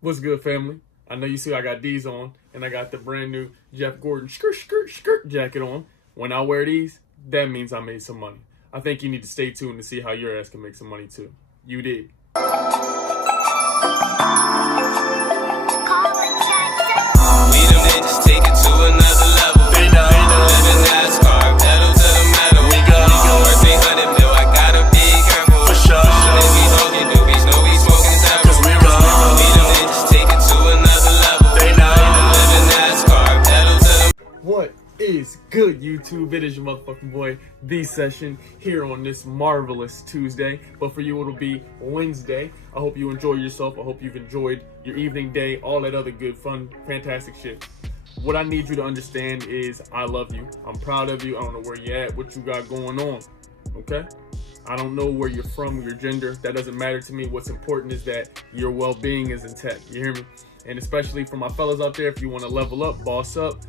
What's good, family? I know you see I got these on, and I got the brand new Jeff Gordon skirt jacket on. When I wear these, that means I made some money. I think you need to stay tuned to see how your ass can make some money too. You did. We done bitches take it to another level. Living NASCAR, pedal to the metal. We go. Worth 300 mil, I gotta be careful. For sure. If we smoking doobies, know we smoking several. Cause we roll. We done bitches take it to another level. Living NASCAR, pedal to the. What is good, YouTube? It is your motherfucking boy, The Session, here on this marvelous Tuesday. But for you, it'll be Wednesday. I hope you enjoy yourself. I hope you've enjoyed your evening, day, all that other good, fun, fantastic shit. What I need you to understand is I love you. I'm proud of you. I don't know where you're at, what you got going on, okay? I don't know where you're from, your gender. That doesn't matter to me. What's important is that your well-being is intact. You hear me? And especially for my fellas out there, if you want to level up, boss up,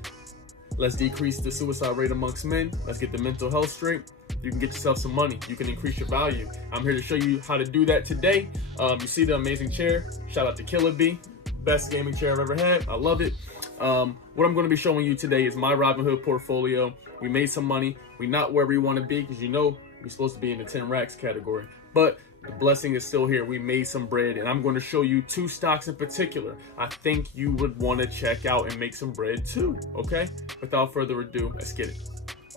let's decrease the suicide rate amongst men. Let's get the mental health straight. You can get yourself some money. You can increase your value. I'm here to show you how to do that today. You see the amazing chair. Shout out to Killer B. Best gaming chair I've ever had. I love it. What I'm going to be showing you today is my Robinhood portfolio. We made some money. We're not where we want to be because, you know, we're supposed to be in the 10 racks category. But the blessing is still here. We made some bread, and I'm going to show you two stocks in particular I think you would want to check out and make some bread too, okay? Without further ado, let's get it.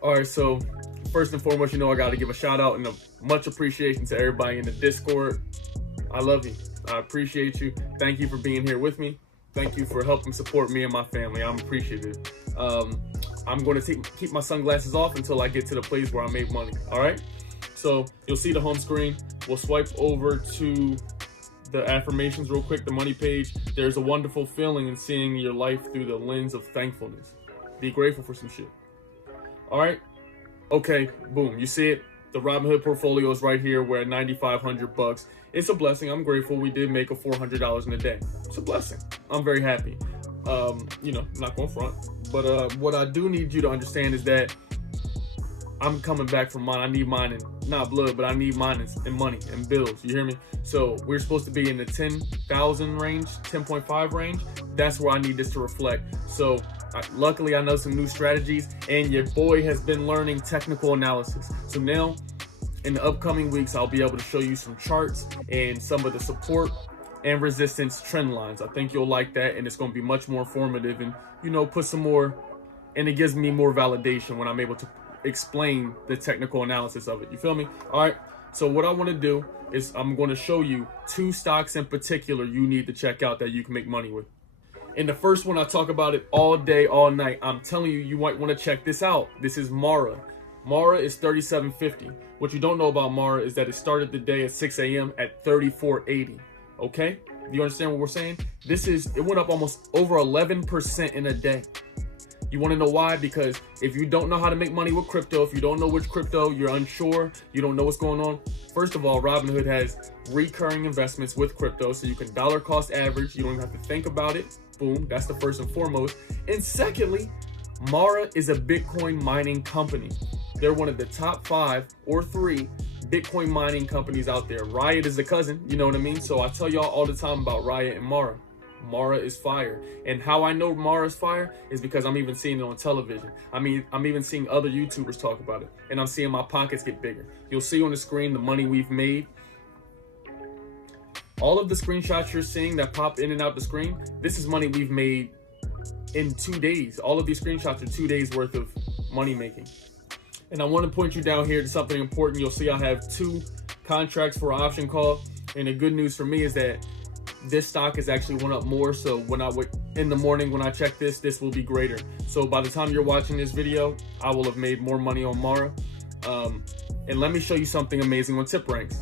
All right, so first and foremost, you know I got to give a shout out and a much appreciation to everybody in the Discord. I love you. I appreciate you. Thank you for being here with me. Thank you for helping support me and my family. I'm appreciative. I'm going to keep my sunglasses off until I get to the place where I make money, all right? So you'll see the home screen. We'll swipe over to the affirmations real quick, the money page. There's a wonderful feeling in seeing your life through the lens of thankfulness. Be grateful for some shit. All right? Okay, boom. You see it? The Robinhood portfolio is right here. We're at $9,500. It's a blessing. I'm grateful we did make a $400 in a day. It's a blessing. I'm very happy. You know, I'm not going front. But what I do need you to understand is that I'm coming back from mine. I need mine in, not blood, but I need mine in money and bills. You hear me? So we're supposed to be in the 10,000 range, 10.5 range. That's where I need this to reflect. So luckily I know some new strategies, and your boy has been learning technical analysis. So now in the upcoming weeks, I'll be able to show you some charts and some of the support and resistance trend lines. I think you'll like that, and it's going to be much more informative and, you know, put some more, and it gives me more validation when I'm able to explain the technical analysis of it. You feel me? All right. So what I want to do is I'm going to show you two stocks in particular you need to check out that you can make money with. And the first one, I talk about it all day, all night. I'm telling you, you might want to check this out. This is Mara. Mara is $37.50. What you don't know about Mara is that it started the day at 6 a.m. at $34.80. Okay? Do you understand what we're saying? It went up almost over 11% in a day. You want to know why? Because if you don't know how to make money with crypto, if you don't know which crypto, you're unsure, you don't know what's going on. First of all, Robinhood has recurring investments with crypto, so you can dollar cost average. You don't even have to think about it. Boom, that's the first and foremost. And secondly, Mara is a Bitcoin mining company. They're one of the top 5 or 3 Bitcoin mining companies out there. Riot is a cousin, you know what I mean? So I tell y'all all the time about Riot and Mara. Mara is fire. And how I know Mara is fire is because I'm even seeing it on television. I mean, I'm even seeing other YouTubers talk about it, and I'm seeing my pockets get bigger. You'll see on the screen the money we've made. All of the screenshots you're seeing that pop in and out the screen, this is money we've made in 2 days. All of these screenshots are 2 days worth of money making. And I want to point you down here to something important. You'll see I have 2 contracts for an option call. And the good news for me is that this stock has actually went up more. So in the morning when I check this will be greater. So by the time you're watching this video, I will have made more money on Mara. And let me show you something amazing on tip ranks.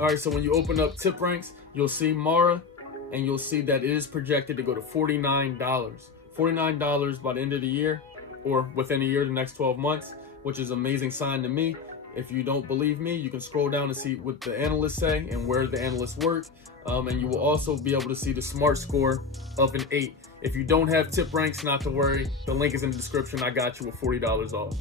All right, so when you open up tip ranks, you'll see Mara, and you'll see that it is projected to go to $49. $49 by the end of the year, or within a year, the next 12 months, which is an amazing sign to me. If you don't believe me, you can scroll down and see what the analysts say and where the analysts work. And you will also be able to see the smart score of an 8. If you don't have tip ranks, not to worry. The link is in the description. I got you with $40 off.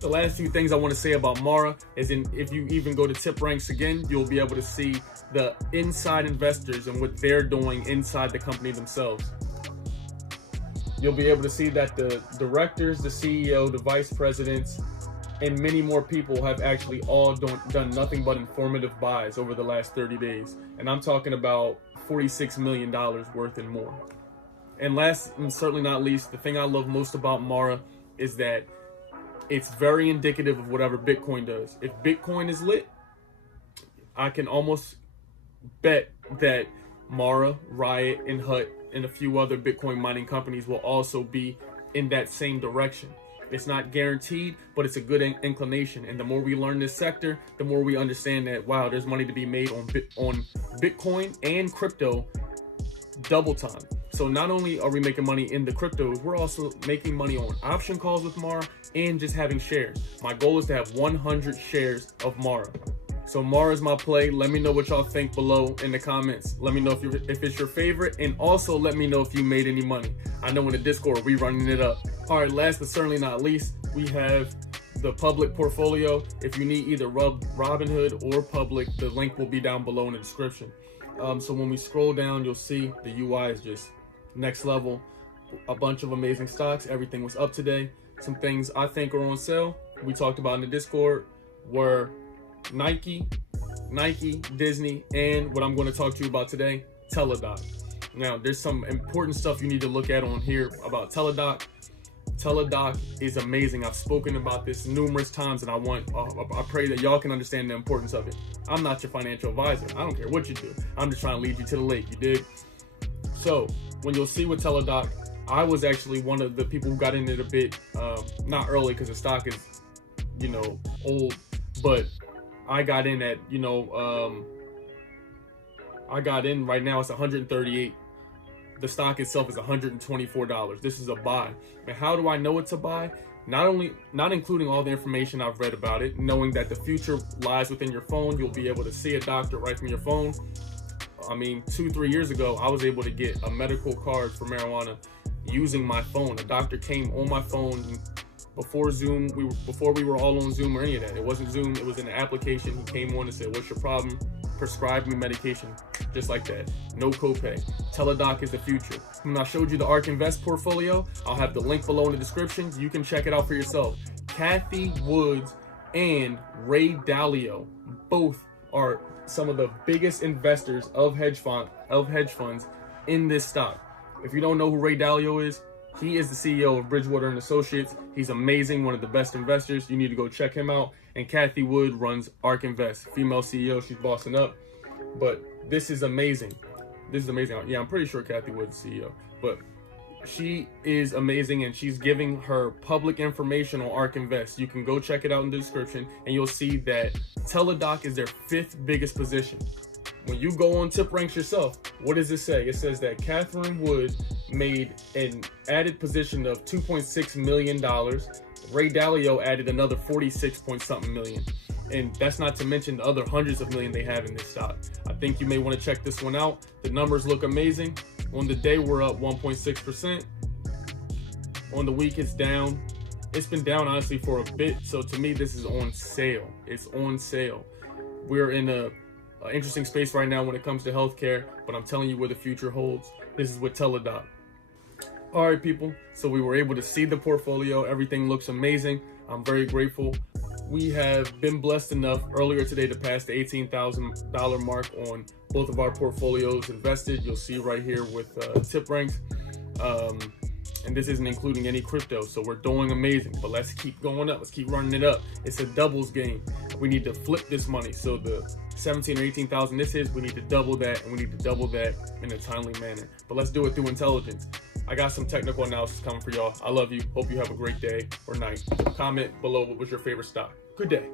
The last few things I want to say about Mara is if you even go to tip ranks again, you'll be able to see the inside investors and what they're doing inside the company themselves. You'll be able to see that the directors, the CEO, the vice presidents, and many more people have actually all done nothing but informative buys over the last 30 days. And I'm talking about $46 million worth and more. And last and certainly not least, the thing I love most about Mara is that it's very indicative of whatever Bitcoin does. If Bitcoin is lit, I can almost bet that Mara, Riot, and Hut, and a few other Bitcoin mining companies will also be in that same direction. It's not guaranteed, but it's a good inclination. And the more we learn this sector, the more we understand that, wow, there's money to be made on Bitcoin and crypto double time. So not only are we making money in the cryptos, we're also making money on option calls with Mara and just having shares. My goal is to have 100 shares of Mara. So Mara is my play. Let me know what y'all think below in the comments. Let me know if it's your favorite, and also let me know if you made any money. I know in the Discord we running it up. All right, last but certainly not least, we have the public portfolio. If you need either Robinhood or public, the link will be down below in the description. So when we scroll down, you'll see the UI is just next level. A bunch of amazing stocks. Everything was up today. Some things I think are on sale, we talked about in the Discord, were Nike, Disney, and what I'm going to talk to you about today, Teladoc. Now, there's some important stuff you need to look at on here about Teladoc. Teladoc is amazing. I've spoken about this numerous times, and I pray that y'all can understand the importance of it. I'm not your financial advisor. I don't care what you do. I'm just trying to lead you to the lake, you dig? So, when you'll see with Teladoc, I was actually one of the people who got in it a bit, not early because the stock is, old, but I got in at, I got in right now, it's 138. The stock itself is $124. This is a buy. And how do I know it's a buy? Not including all the information I've read about it, knowing that the future lies within your phone. You'll be able to see a doctor right from your phone. I mean, 2-3 years ago, I was able to get a medical card for marijuana using my phone. A doctor came on my phone before Zoom. Before we were all on Zoom or any of that. It wasn't Zoom. It was in an application. He came on and said, "What's your problem?" Prescribed me medication, just like that. No copay. Teladoc is the future. When I showed you the ARK Invest portfolio, I'll have the link below in the description. You can check it out for yourself. Cathie Woods and Ray Dalio both are some of the biggest investors of hedge funds in this stock. If you don't know who Ray Dalio is, he is the CEO of Bridgewater and Associates. He's amazing, one of the best investors. You need to go check him out. And Cathie Wood runs ARK Invest, female CEO. She's bossing up. But this is amazing. This is amazing. Yeah, I'm pretty sure Cathie Wood's the CEO. But she is amazing, and she's giving her public information on ARK Invest. You can go check it out in the description, and you'll see that Teladoc is their 5th biggest position. When you go on tip ranks yourself, what does it say? It says that Catherine Wood made an added position of $2.6 million. Ray Dalio added another 46 point something million. And that's not to mention the other hundreds of million they have in this stock. I think you may want to check this one out. The numbers look amazing. On the day, we're up 1.6%. On the week, it's down. It's been down, honestly, for a bit. So to me, this is on sale. It's on sale. We're in a interesting space right now when it comes to healthcare, but I'm telling you where the future holds. This is with Teladoc. All right, people. So we were able to see the portfolio. Everything looks amazing. I'm very grateful. We have been blessed enough earlier today to pass the $18,000 mark on both of our portfolios invested. You'll see right here with tip ranks. And this isn't including any crypto. So we're doing amazing, but let's keep going up. Let's keep running it up. It's a doubles game. We need to flip this money. So the 17 or 18,000 this is, we need to double that, and we need to double that in a timely manner. But let's do it through intelligence. I got some technical analysis coming for y'all. I love you. Hope you have a great day or night. Comment below what was your favorite stock. Good day.